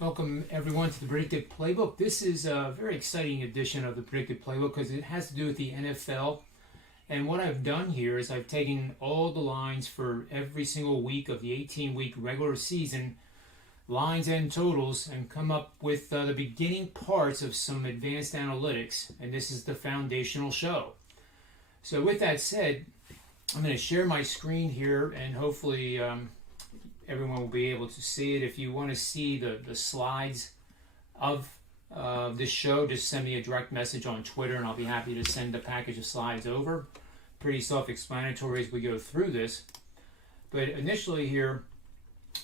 Welcome everyone to the Predictive Playbook. This is a very exciting edition of the Predictive Playbook because it has to do with the NFL. And what I've done here is I've taken all the lines for every single week of the 18-week regular season, lines and totals, and come up with the beginning parts of some advanced analytics. And this is the foundational show. So with that said, I'm going to share my screen here and hopefully everyone will be able to see it. If you want to see the slides of this show, just send me a direct message on Twitter and I'll be happy to send a package of slides over. Pretty self-explanatory as we go through this. But initially here,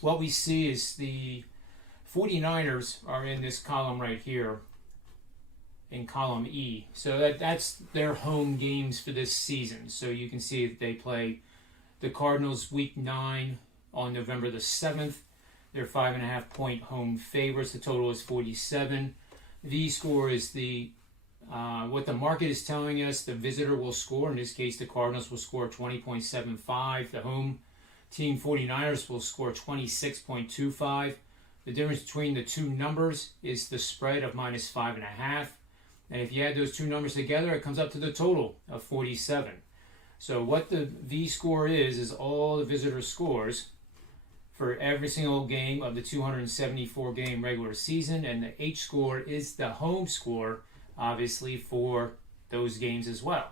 what we see is the 49ers are in this column right here, in column E. So that's their home games for this season. So you can see that they play the Cardinals week 9 on November the 7th. They're 5.5 point home favorites. The total is 47. The score is the what the market is telling us the visitor will score. In this case, the Cardinals will score 20.75. The home team 49ers will score 26.25. The difference between the two numbers is the spread of minus 5.5. And if you add those two numbers together, it comes up to the total of 47. So what the V score is all the visitor scores for every single game of the 274 game regular season, and the H score is the home score, obviously, for those games as well.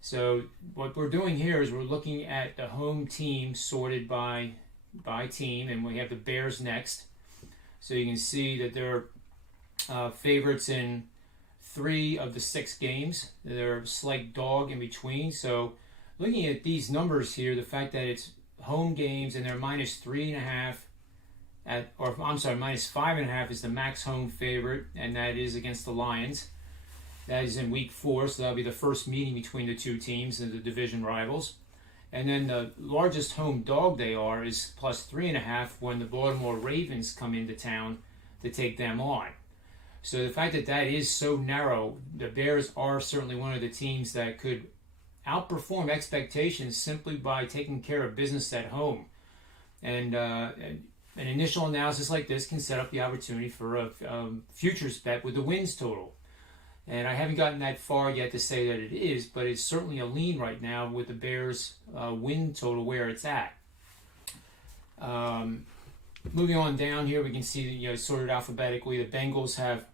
So what we're doing here is we're looking at the home team sorted by team, and we have the Bears next. So you can see that they're favorites in 3 of the 6 games. They're a slight dog in between. So looking at these numbers here, the fact that it's home games and they're minus 3.5 minus 5.5 is the max home favorite, and that is against the Lions. That is in week 4, so that'll be the first meeting between the two teams and the division rivals. And then the largest home dog they are is plus 3.5 when the Baltimore Ravens come into town to take them on. So the fact that that is so narrow, the Bears are certainly one of the teams that could outperform expectations simply by taking care of business at home. And an initial analysis like this can set up the opportunity for a futures bet with the wins total. And I haven't gotten that far yet to say that it is, but it's certainly a lean right now with the Bears win total where it's at. Moving on down here, we can see sorted alphabetically. The Bengals have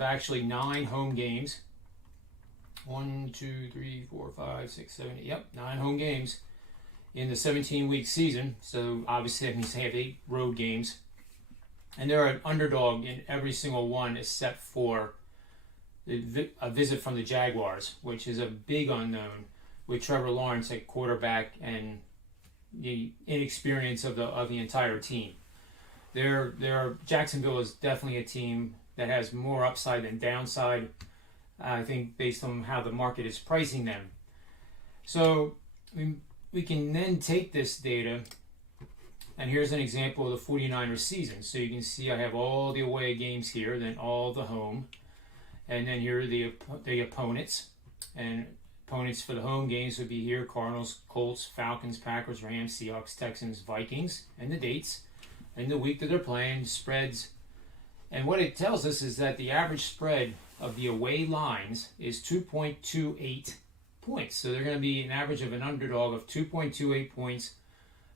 actually 9 home games. 1, 2, 3, 4, 5, 6, 7, 8. Yep, 9 home games in the 17-week season. So obviously that means they have 8 road games. And they're an underdog in every single one except for a visit from the Jaguars, which is a big unknown with Trevor Lawrence at quarterback and the inexperience of the entire team. Jacksonville is definitely a team that has more upside than downside, I think, based on how the market is pricing them. So we can then take this data, and here's an example of the 49ers season. So you can see I have all the away games here, then all the home, and then here are the opponents. And opponents for the home games would be here: Cardinals, Colts, Falcons, Packers, Rams, Seahawks, Texans, Vikings, and the dates, and the week that they're playing, spreads. And what it tells us is that the average spread of the away lines is 2.28 points. So they're going to be an average of an underdog of 2.28 points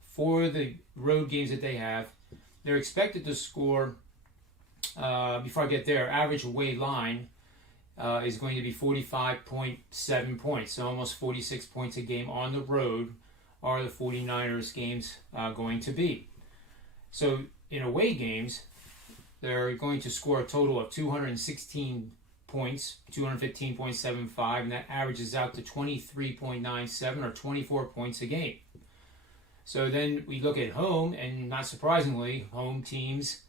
for the road games that they have. They're expected to score, before I get there, average away line is going to be 45.7 points. So almost 46 points a game on the road are the 49ers games going to be. So in away games, they're going to score a total of 216 points, 215.75, and that averages out to 23.97 or 24 points a game. So then we look at home, and not surprisingly, home teams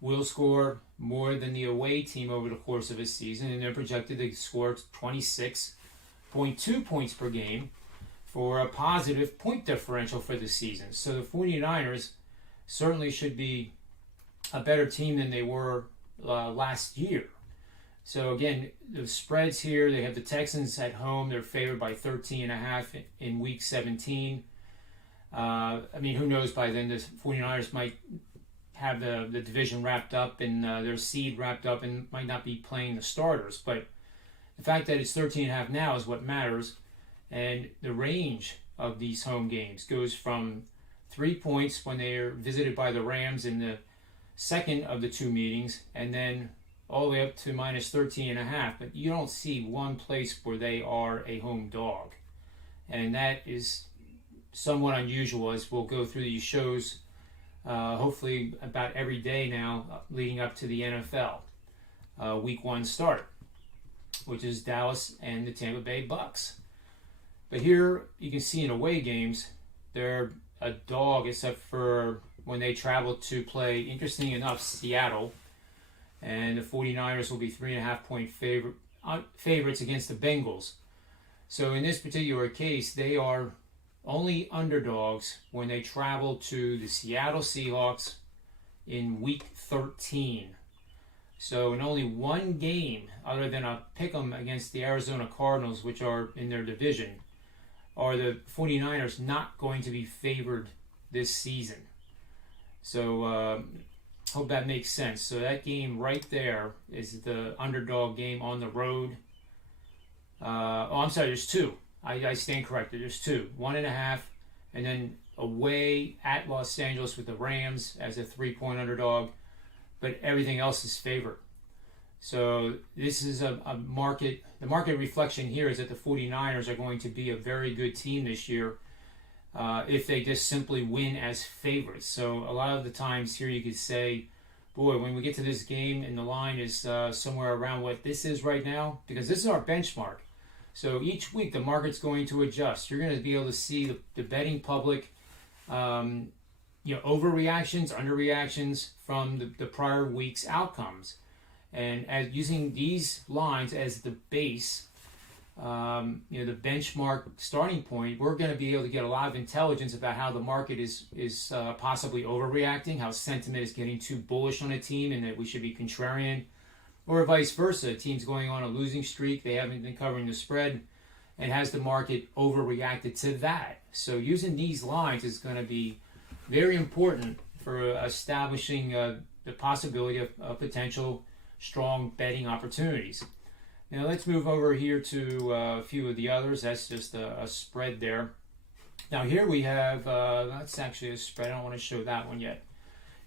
will score more than the away team over the course of a season, and they're projected to score 26.2 points per game for a positive point differential for the season. So the 49ers certainly should be a better team than they were last year. So again, the spreads here, they have the Texans at home. They're favored by 13.5 in week 17. Who knows, by then the 49ers might have the division wrapped up and their seed wrapped up and might not be playing the starters. But the fact that it's 13.5 now is what matters. And the range of these home games goes from 3 points when they are visited by the Rams in the second of the two meetings, and then all the way up to minus 13.5. But you don't see one place where they are a home dog. And that is somewhat unusual, as we'll go through these shows hopefully about every day now leading up to the NFL Week 1 start, which is Dallas and the Tampa Bay Bucks. But here you can see in away games, they're a dog except for when they travel to play, interesting enough, Seattle. And the 49ers will be 3.5 point favorites against the Bengals. So in this particular case, they are only underdogs when they travel to the Seattle Seahawks in Week 13. So in only one game, other than a pick'em against the Arizona Cardinals, which are in their division, are the 49ers not going to be favored this season. So hope that makes sense. So that game right there is the underdog game on the road. I'm sorry, there's two. I stand corrected. There's two. 1.5, and then away at Los Angeles with the Rams as a 3-point underdog. But everything else is favored. So this is a market. The market reflection here is that the 49ers are going to be a very good team this year if they just simply win as favorites. So a lot of the times here you could say, boy, when we get to this game and the line is somewhere around what this is right now, because this is our benchmark. So each week the market's going to adjust. You're going to be able to see the betting public, overreactions, underreactions from the prior week's outcomes. And as using these lines as the base, the benchmark starting point, we're going to be able to get a lot of intelligence about how the market is possibly overreacting, how sentiment is getting too bullish on a team and that we should be contrarian, or vice versa. A team's going on a losing streak, they haven't been covering the spread, and has the market overreacted to that. So using these lines is going to be very important for establishing the possibility of potential strong betting opportunities. Now let's move over here to a few of the others. That's just a spread there. Now here we have, that's actually a spread. I don't want to show that one yet.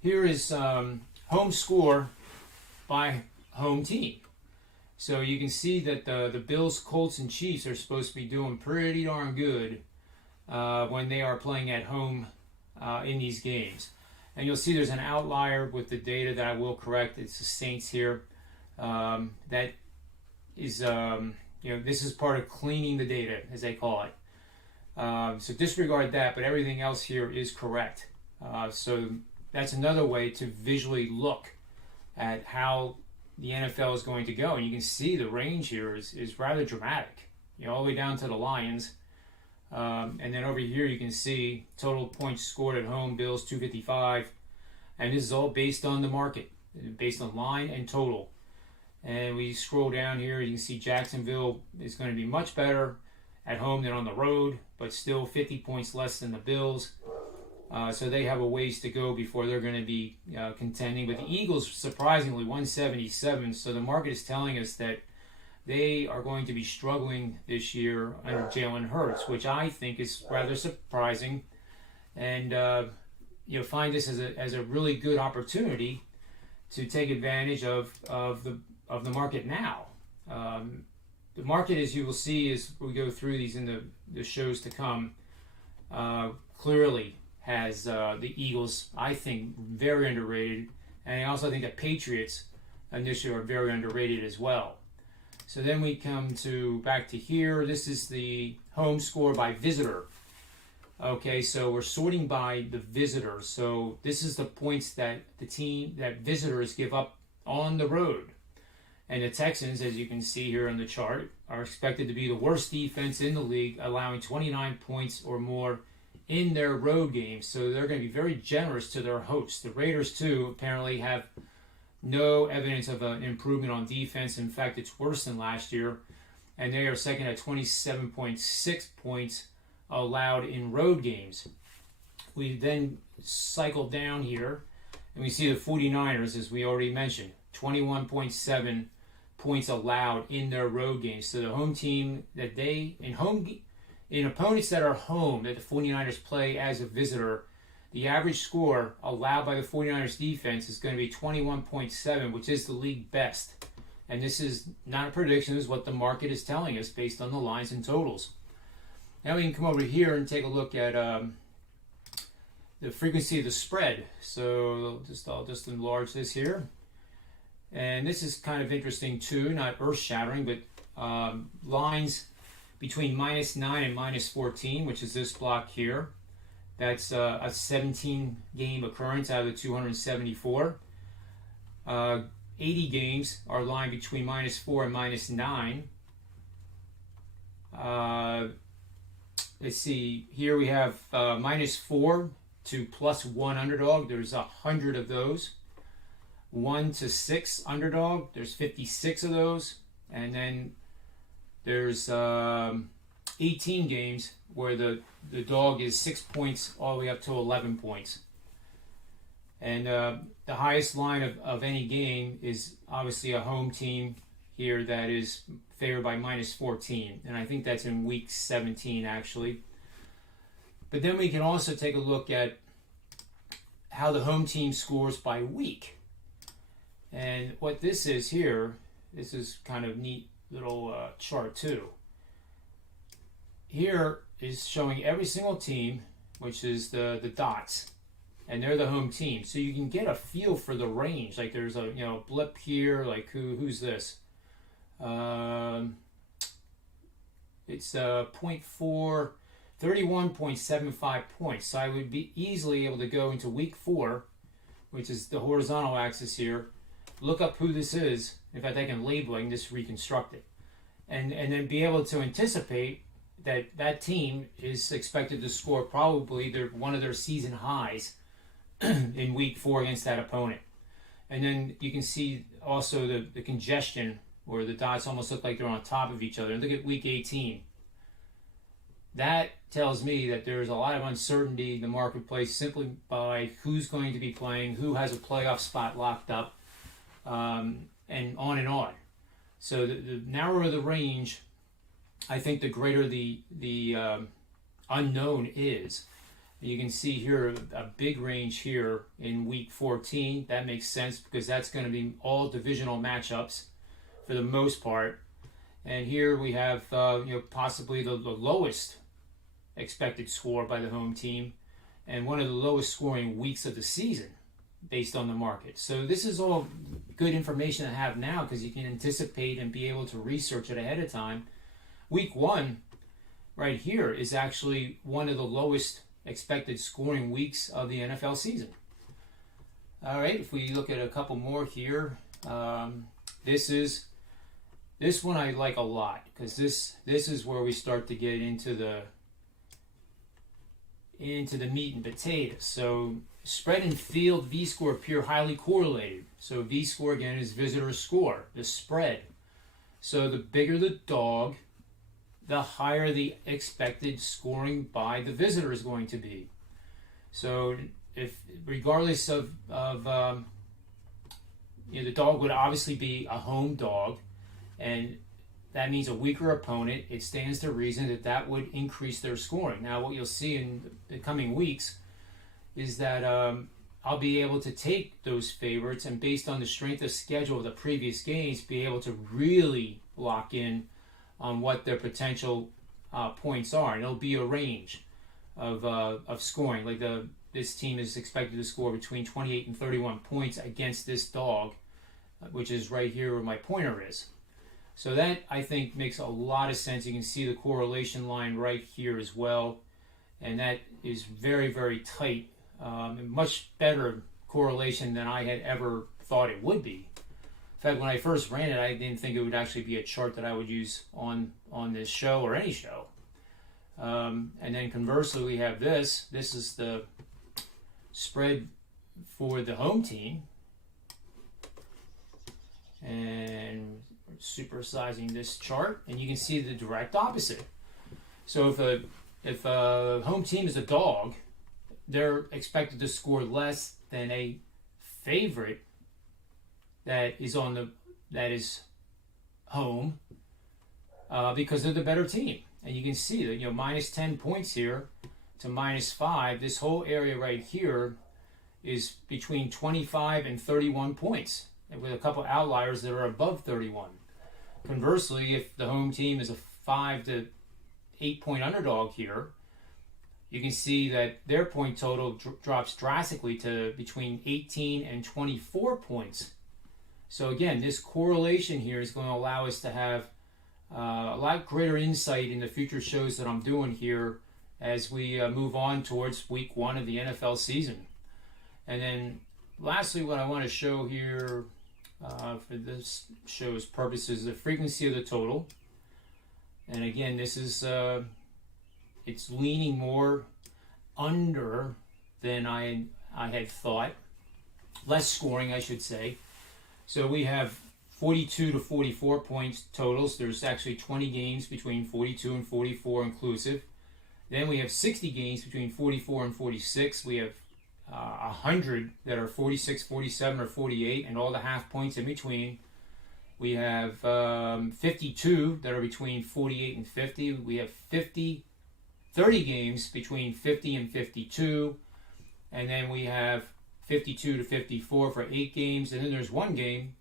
Here is home score by home team. So you can see that the Bills, Colts, and Chiefs are supposed to be doing pretty darn good when they are playing at home in these games. And you'll see there's an outlier with the data that I will correct. It's the Saints here. That is, this is part of cleaning the data, as they call it. So disregard that, but everything else here is correct. So that's another way to visually look at how the NFL is going to go. And you can see the range here is rather dramatic, all the way down to the Lions. And then over here you can see total points scored at home, Bills 255. And this is all based on the market, based on line and total. And we scroll down here, you can see Jacksonville is going to be much better at home than on the road, but still 50 points less than the Bills. So they have a ways to go before they're going to be contending. But the Eagles, surprisingly, 177. So the market is telling us that they are going to be struggling this year under Jalen Hurts, which I think is rather surprising. And find this as a really good opportunity to take advantage of the market now. The market, as you will see as we go through these in the shows to come, clearly has the Eagles, I think, very underrated. And I also think that Patriots initially are very underrated as well. So then we come back to here. This is the home score by visitor. Okay, so we're sorting by the visitor. So this is the points that that visitors give up on the road. And the Texans, as you can see here on the chart, are expected to be the worst defense in the league, allowing 29 points or more in their road games. So they're going to be very generous to their hosts. The Raiders, too, apparently have no evidence of an improvement on defense. In fact, it's worse than last year. And they are second at 27.6 points allowed in road games. We then cycle down here, And we see the 49ers, as we already mentioned, 21.7 points allowed in their road games. So the home team that in opponents that are home that the 49ers play as a visitor, the average score allowed by the 49ers defense is going to be 21.7, which is the league best. And this is not a prediction, this is what the market is telling us based on the lines and totals. Now we can come over here and take a look at the frequency of the spread. So I'll just enlarge this here. And this is kind of interesting too, not earth-shattering, but lines between -9 and -14, which is this block here. That's a 17-game occurrence out of the 274. 80 games are lying between -4 and -9. Let's see, here we have -4 to +1 underdog. There's 100 of those. 1 to 6 underdog. There's 56 of those. And then there's 18 games where the dog is 6 points all the way up to 11 points. And the highest line of any game is obviously a home team here that is favored by -14. And I think that's in week 17 actually. But then we can also take a look at how the home team scores by week. And what this is here, this is kind of neat little chart too. Here is showing every single team, which is the dots, and they're the home team. So you can get a feel for the range. Like there's a blip here, like who's this? It's 31.75 points. So I would be easily able to go into week 4, which is the horizontal axis here, look up who this is. In fact, I can label it and just reconstruct it. And then be able to anticipate that team is expected to score probably one of their season highs in week 4 against that opponent. And then you can see also the congestion where the dots almost look like they're on top of each other. And look at week 18. That tells me that there's a lot of uncertainty in the marketplace simply by who's going to be playing, who has a playoff spot locked up, and on and on. So the narrower the range, I think the greater the unknown is. You can see here a big range here in week 14. That makes sense because that's going to be all divisional matchups for the most part. And here we have possibly the lowest expected score by the home team and one of the lowest scoring weeks of the season based on the market. So this is all good information to have now because you can anticipate and be able to research it ahead of time. Week 1 right here is actually one of the lowest expected scoring weeks of the NFL season. All right, if we look at a couple more here, this one I like a lot because this is where we start to get into the meat and potatoes. So spread and field V-score appear highly correlated. So V-score again is visitor score, the spread. So the bigger the dog, the higher the expected scoring by the visitor is going to be. So if regardless of the dog would obviously be a home dog, and that means a weaker opponent, it stands to reason that would increase their scoring. Now what you'll see in the coming weeks is that I'll be able to take those favorites and based on the strength of schedule of the previous games, be able to really lock in on what their potential points are. And it'll be a range of scoring. Like this team is expected to score between 28 and 31 points against this dog, which is right here where my pointer is. So that, I think, makes a lot of sense. You can see the correlation line right here as well. And that is very, very tight. Much better correlation than I had ever thought it would be. In fact, when I first ran it, I didn't think it would actually be a chart that I would use on this show or any show. And then conversely, we have this. This is the spread for the home team. And supersizing this chart, and you can see the direct opposite. So if a home team is a dog, they're expected to score less than a favorite that is home because they're the better team. And you can see that, minus 10 points here to minus 5. This whole area right here is between 25 and 31 points, and with a couple outliers that are above 31. Conversely, if the home team is a 5 to 8 point underdog here, you can see that their point total drops drastically to between 18 and 24 points. So again, this correlation here is going to allow us to have a lot greater insight in the future shows that I'm doing here as we move on towards week 1 of the NFL season. And then lastly, what I want to show here for this show's purposes is the frequency of the total. And again, this is it's leaning more under than I had thought. Less scoring, I should say. So we have 42 to 44 points totals. There's actually 20 games between 42 and 44 inclusive. Then we have 60 games between 44 and 46. We have 100 that are 46, 47, or 48, and all the half points in between. We have 52 that are between 48 and 50. We have 30 games between 50 and 52. And then we have 52 to 54 for 8 games. And then there's one game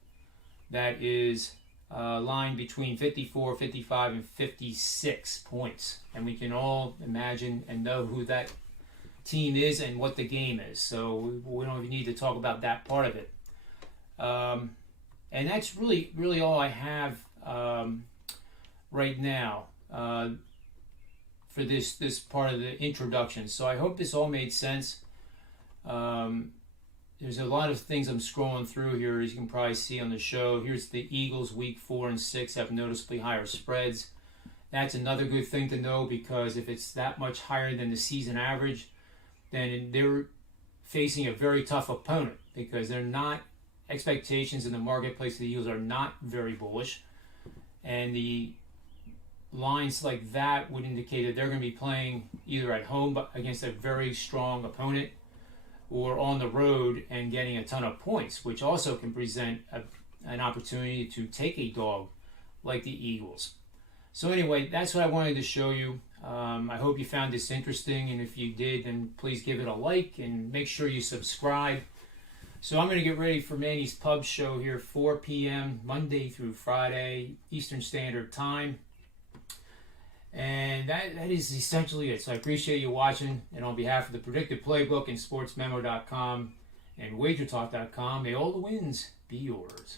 that is line between 54, 55, and 56 points. And we can all imagine and know who that team is and what the game is. So we don't even need to talk about that part of it. And that's really all I have right now for this part of the introduction. So I hope this all made sense. There's a lot of things I'm scrolling through here, as you can probably see on the show. Here's the Eagles week 4 and 6 have noticeably higher spreads. That's another good thing to know, because if it's that much higher than the season average, then they're facing a very tough opponent, because they're not, expectations in the marketplace of the Eagles are not very bullish. And the lines like that would indicate that they're going to be playing either at home against a very strong opponent, or on the road and getting a ton of points, which also can present an opportunity to take a dog like the Eagles. So anyway, that's what I wanted to show you. I hope you found this interesting, and if you did, then please give it a like and make sure you subscribe. So I'm going to get ready for Manny's Pub Show here, 4 p.m. Monday through Friday, Eastern Standard Time. And that is essentially it. So I appreciate you watching. And on behalf of the Predictive Playbook and SportsMemo.com and WagerTalk.com, may all the wins be yours.